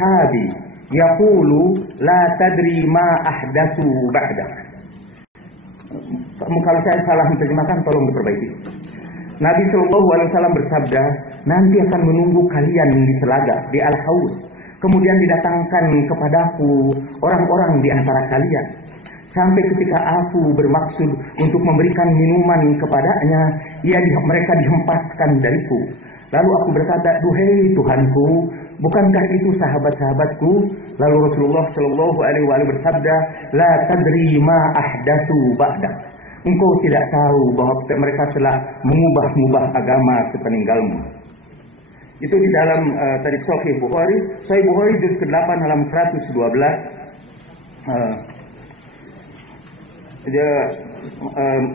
ashabi yaqulu la tadri ma ahdatsu ba'dak. Kalau saya salah menerjemahkan tolong diperbaiki. Nabi Shallallahu Alaihi Wasallam bersabda, nanti akan menunggu kalian di telaga, di Al-Haud. Kemudian didatangkan kepadaku orang-orang di antara kalian. Sampai ketika aku bermaksud untuk memberikan minuman kepadanya, mereka dihempaskan dariku. Lalu aku berkata, duhai Tuhanku, bukankah itu sahabat-sahabatku? Lalu Rasulullah Shallallahu Alaihi Wasallam bersabda, la tadri ma ahdatsu ba'dak. Engkau tidak tahu bahwa mereka telah mengubah-ubah agama sepeninggalmu. Itu di dalam tadi Sahih Bukhari. Sahih Bukhari juz ke-8 halaman 112.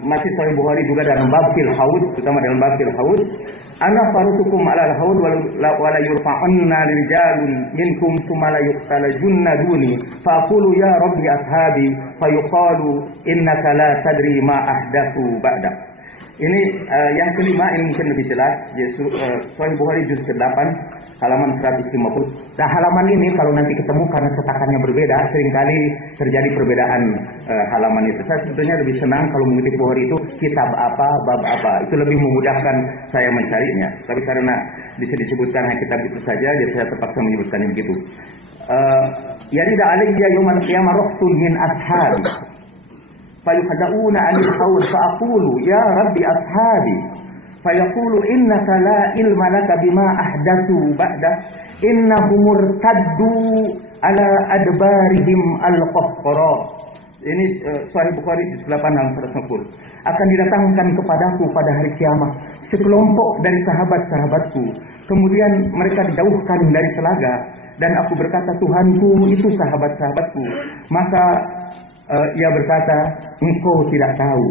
Masih Sahih Bukhari juga dalam bab fil haud, terutama dalam bab fil haud. Ana farutukum ala al-haud wa la yurfa'anna rijalun minkum thumma la yuqtalajunna duni faqulu ya rabbi ashabi fayuqalu innaka la tadri ma ahdatsu ba'dak. Ini yang kelima, ini mungkin lebih jelas. Sahih Bukhari juz ke-8 halaman 150. Nah, halaman ini kalau nanti ketemu karena cetakannya berbeda, seringkali terjadi perbedaan halaman itu. Saya sebetulnya lebih senang kalau mengutip Bukhari itu kitab apa, bab apa. Itu lebih memudahkan saya mencarinya. Tapi karena bisa disebutkan hanya kitab itu saja, jadi saya terpaksa menyebutkannya begitu. Yarida alayya yawmal qiyamah rahtun min ashab. فيخدعون عن الحوض فأقول يا رب أصحابي فيقول إنك لا علم لك بما أحدثوا بعده إنهم ارتدوا على أدبارهم القهقراء. Ini Sahih Bukhari 8 halaman 110. Akan didatangkan kepadaku pada hari kiamat sekelompok dari sahabat-sahabatku. Kemudian mereka dijauhkan dari telaga dan aku berkata, Tuhanku, itu sahabat-sahabatku. Maka ia berkata, engkau tidak tahu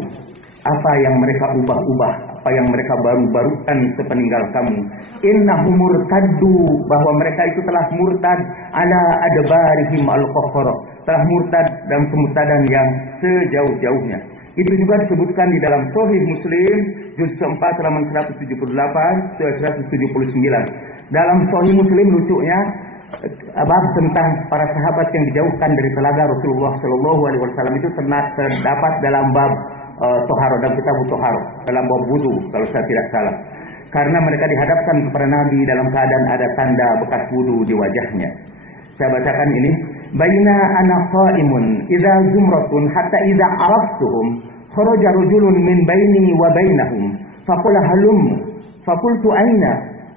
apa yang mereka ubah-ubah, apa yang mereka baru-barukan sepeninggal kamu. Innahum murtaddu, bahwa mereka itu telah murtad ala adbarihim al-qahqara, telah murtad dalam kemurtadan yang sejauh-jauhnya. Itu juga disebutkan di dalam Sahih Muslim juz 4 halaman 178 179. Dalam Sahih Muslim lucunya bab tentang para sahabat yang dijauhkan dari telaga Rasulullah Shallallahu Alaihi Wasallam itu terdapat dalam bab toharo, dalam kitab toharo, dalam bab wudu kalau saya tidak salah. Karena mereka dihadapkan kepada Nabi dalam keadaan ada tanda bekas wudu di wajahnya. Saya bacakan ini. Baina ana qaimun idza zumratun hatta idza araftuhum kharaja rajulun min baini wa bainahum faqala halum faqultu aina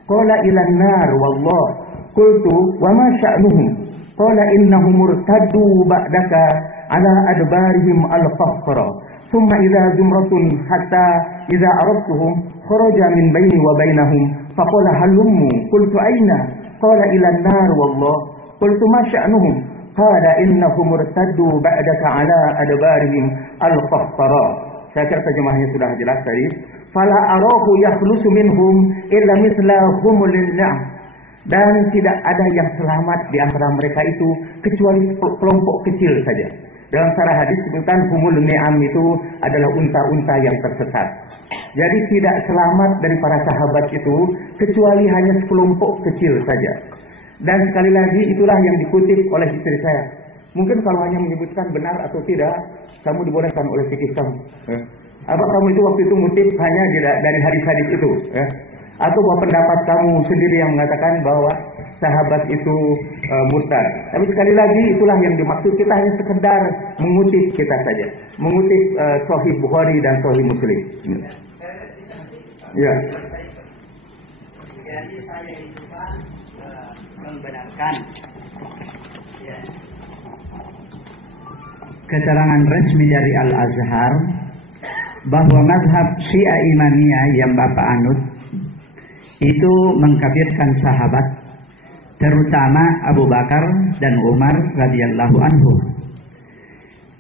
qala ila an-nar wallah qultu wa ma sya'nuhum qala innahum murtaddu ba'daka ala adbarihim al-qahqara thumma idza zumratun hatta idza araftuhum kharaja min baini wa bainahum faqala halum qultu aina qala ila an-nar wallah qultu ma sya'nuhum qala innahum murtaddu ba'daka ala adbarihim al-qahqara. Saya kira terjemahnya sudah jelas tadi. Fala arahu yakhlusu minhum illa mislahum lin-na'am. Dan tidak ada yang selamat di antara mereka itu kecuali kelompok kecil saja. Dalam sarah hadis disebutkan humul ni'am itu adalah unta-unta yang tersesat. Jadi tidak selamat dari para sahabat itu kecuali hanya sekelompok kecil saja. Dan sekali lagi itulah yang dikutip oleh istri saya. Mungkin kalau hanya menyebutkan benar atau tidak, kamu dibolehkan oleh fikih kamu. Apa kamu itu waktu itu ngutip hanya dari hadis-hadis itu? Atau bahwa pendapat kamu sendiri yang mengatakan bahwa sahabat itu murtad. Tapi sekali lagi itulah yang dimaksud, kita hanya sekedar mengutip kita saja. Mengutip Sahih Bukhari dan Sahih Muslim. Ya. Jadi saya itu Pak membenarkan keterangan resmi dari Al-Azhar bahwa mazhab Syiah Imamiyah yang Bapak anut itu mengkafirkan sahabat, terutama Abu Bakar dan Umar radhiyallahu anhu.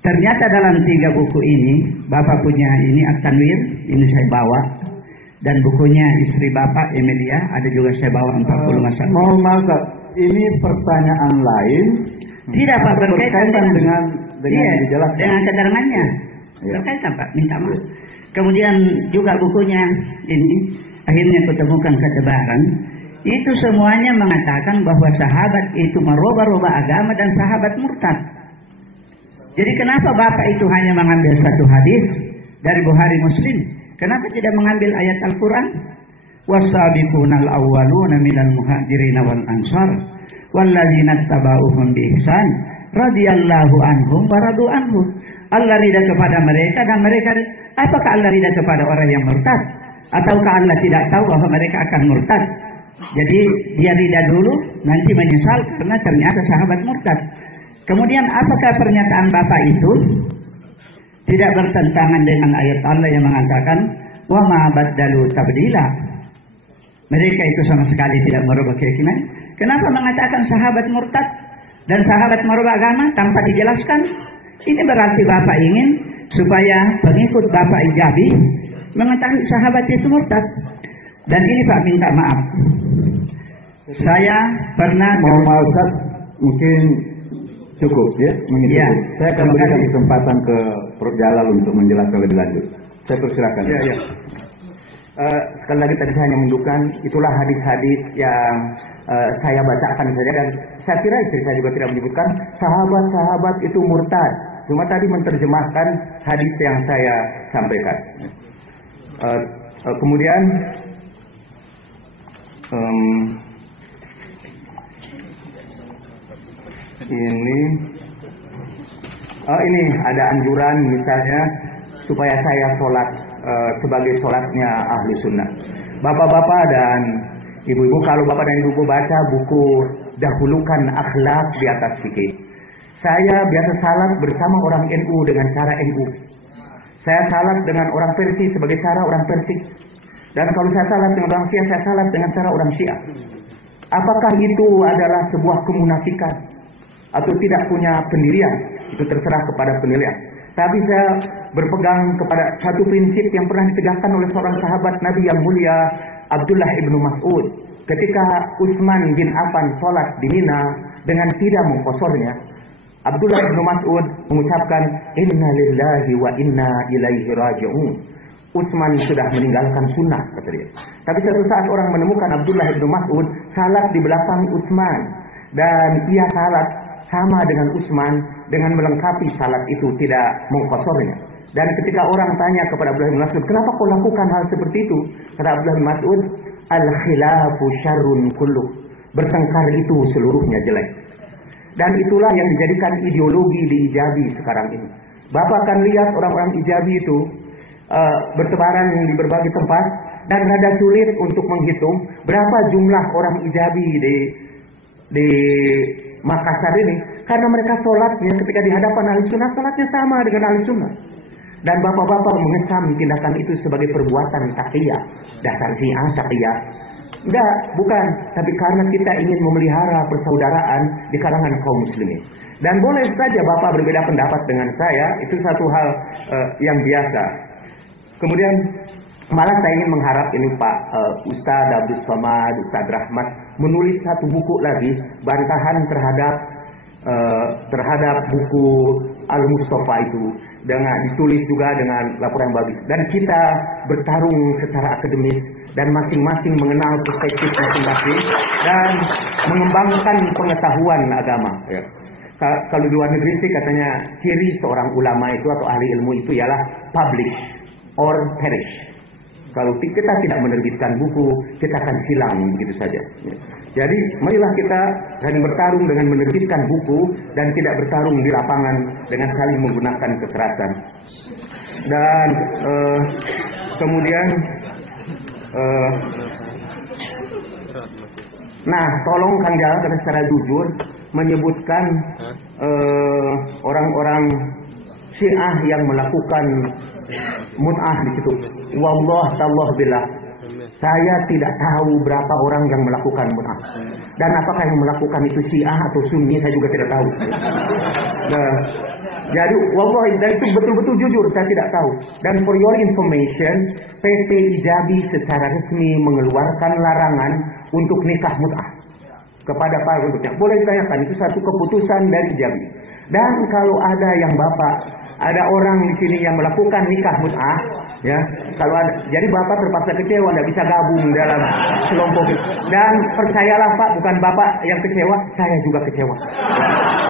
Ternyata dalam 3 buku ini, Bapak punya ini At-Tanwir, ini saya bawa, dan bukunya istri Bapak Emilia ada juga saya bawa 40 masalah. Mohon maaf, ini pertanyaan lain. Tidak Pak, berkaitan dengan dijelaskan dengan keterangannya. Ya. Berkaitan Pak, minta maaf. Kemudian juga bukunya ini akhirnya kutemukan ketebaran. itu semuanya mengatakan bahwa sahabat itu merubah-rubah agama dan sahabat murtad. Jadi kenapa Bapak itu hanya mengambil satu hadis dari Bukhari Muslim? Kenapa tidak mengambil ayat Al-Quran? Was-sabiqunal awwaluna minal muhajirin wal ansar walladzina tabauhum bi ihsan radhiyallahu anhum wa radu anhu. Allah ridha kepada mereka dan mereka, apakah Allah ridha kepada orang yang murtad? Ataukah Allah tidak tahu bahwa mereka akan murtad? Jadi dia ridha dulu, nanti menyesal karena ternyata sahabat murtad. Kemudian apakah pernyataan Bapak itu tidak bertentangan dengan ayat Allah yang mengatakan wa ma baddalu tabdila? Mereka itu sama sekali tidak merubah keyakinan. Kenapa mengatakan sahabat murtad dan sahabat merubah agama tanpa dijelaskan? Ini berarti Bapak ingin supaya pengikut Bapak Ijabi mengetahui sahabat itu murtad. Dan ini Pak minta maaf. Saya pernah Ustaz, mungkin cukup ya. Ya, saya akan berikan kesempatan ke Prof. Jalal untuk menjelaskan lebih lanjut. Saya persilakan. Ya. Sekali lagi tadi saya hanya menunjukkan itulah hadis-hadis yang saya bacakan saja, dan saya kira istri saya juga tidak menyebutkan sahabat-sahabat itu murtad. Cuma tadi menerjemahkan hadis yang saya sampaikan. Kemudian ini ada anjuran misalnya supaya saya sholat sebagai sholatnya ahli sunnah. Bapak-bapak dan ibu-ibu, kalau bapak dan ibu baca buku Dahulukan Akhlak di atas fikih, saya biasa salat bersama orang NU dengan cara NU. Saya salat dengan orang Persi sebagai cara orang Persi. Dan kalau saya salat dengan orang Syiah, saya salat dengan cara orang Syiah. Apakah itu adalah sebuah kemunafikan atau tidak punya pendirian? Itu terserah kepada penilaian. Tapi saya berpegang kepada satu prinsip yang pernah ditegakkan oleh seorang sahabat Nabi yang mulia, Abdullah ibnu Mas'ud. Ketika Utsman bin Affan sholat di Mina dengan tidak mengkosornya, Abdullah ibnu Mas'ud mengucapkan, Inna lillahi wa inna ilaihi raji'un. Utsman sudah meninggalkan sunnah, kata dia. Tapi suatu saat orang menemukan Abdullah ibnu Mas'ud salat di belakang Utsman, dan ia salat sama dengan Utsman dengan melengkapi salat itu, tidak mengkosornya. Dan ketika orang tanya kepada Abdullah bin Mas'ud, kenapa kau lakukan hal seperti itu? Kata Abdullah bin Mas'ud, al-khilafu syarrun kulluh. Bertengkar itu seluruhnya jelek. Dan itulah yang dijadikan ideologi di Ijabi sekarang ini. Bapak akan lihat orang-orang Ijabi itu bertebaran di berbagai tempat, dan rada sulit untuk menghitung berapa jumlah orang Ijabi di Makassar ini, karena mereka sholatnya ketika di hadapan ahli sunnah, sholatnya sama dengan ahli sunnah. Dan bapak-bapak mengecam tindakan itu sebagai perbuatan taqiyah, dasar Syiah taqiyah. Enggak, bukan. Tapi karena kita ingin memelihara persaudaraan di kalangan kaum muslimin. Dan boleh saja bapak berbeda pendapat dengan saya, itu satu hal yang biasa. Kemudian malah saya ingin mengharap ini Pak Ustadz Abdul Somad, Ustadz Rahmat menulis satu buku lagi, bantahan terhadap buku Al-Mustafa itu, dengan ditulis juga dengan laporan yang bagus. Dan kita bertarung secara akademis dan masing-masing mengenal perspektif masing-masing dan mengembangkan pengetahuan agama. Ya. Kalau di luar negeri sih katanya ciri seorang ulama itu atau ahli ilmu itu ialah publish or perish. Kalau kita tidak menerbitkan buku, kita akan hilang begitu saja. Jadi marilah kita saling bertarung dengan menerbitkan buku dan tidak bertarung di lapangan dengan saling menggunakan kekerasan. Dan kemudian tolong Kang Jalal karena secara jujur menyebutkan orang-orang Syiah yang melakukan mut'ah di situ. Wallah tallah billah, saya tidak tahu berapa orang yang melakukan mut'ah. Dan apakah yang melakukan itu Syiah atau Sunni, saya juga tidak tahu. Jadi wallah itu betul-betul jujur, saya tidak tahu. Dan for your information, PT Ijabi secara resmi mengeluarkan larangan untuk nikah mut'ah kepada para penduduknya. Boleh ditanyakan, itu satu keputusan dari Ijabi. Dan kalau ada yang bapak, ada orang di sini yang melakukan nikah mut'ah, Ya, kalau ada, jadi Bapak terpaksa kecewa, tidak bisa gabung dalam kelompok itu. Dan percayalah Pak, bukan Bapak yang kecewa, saya juga kecewa.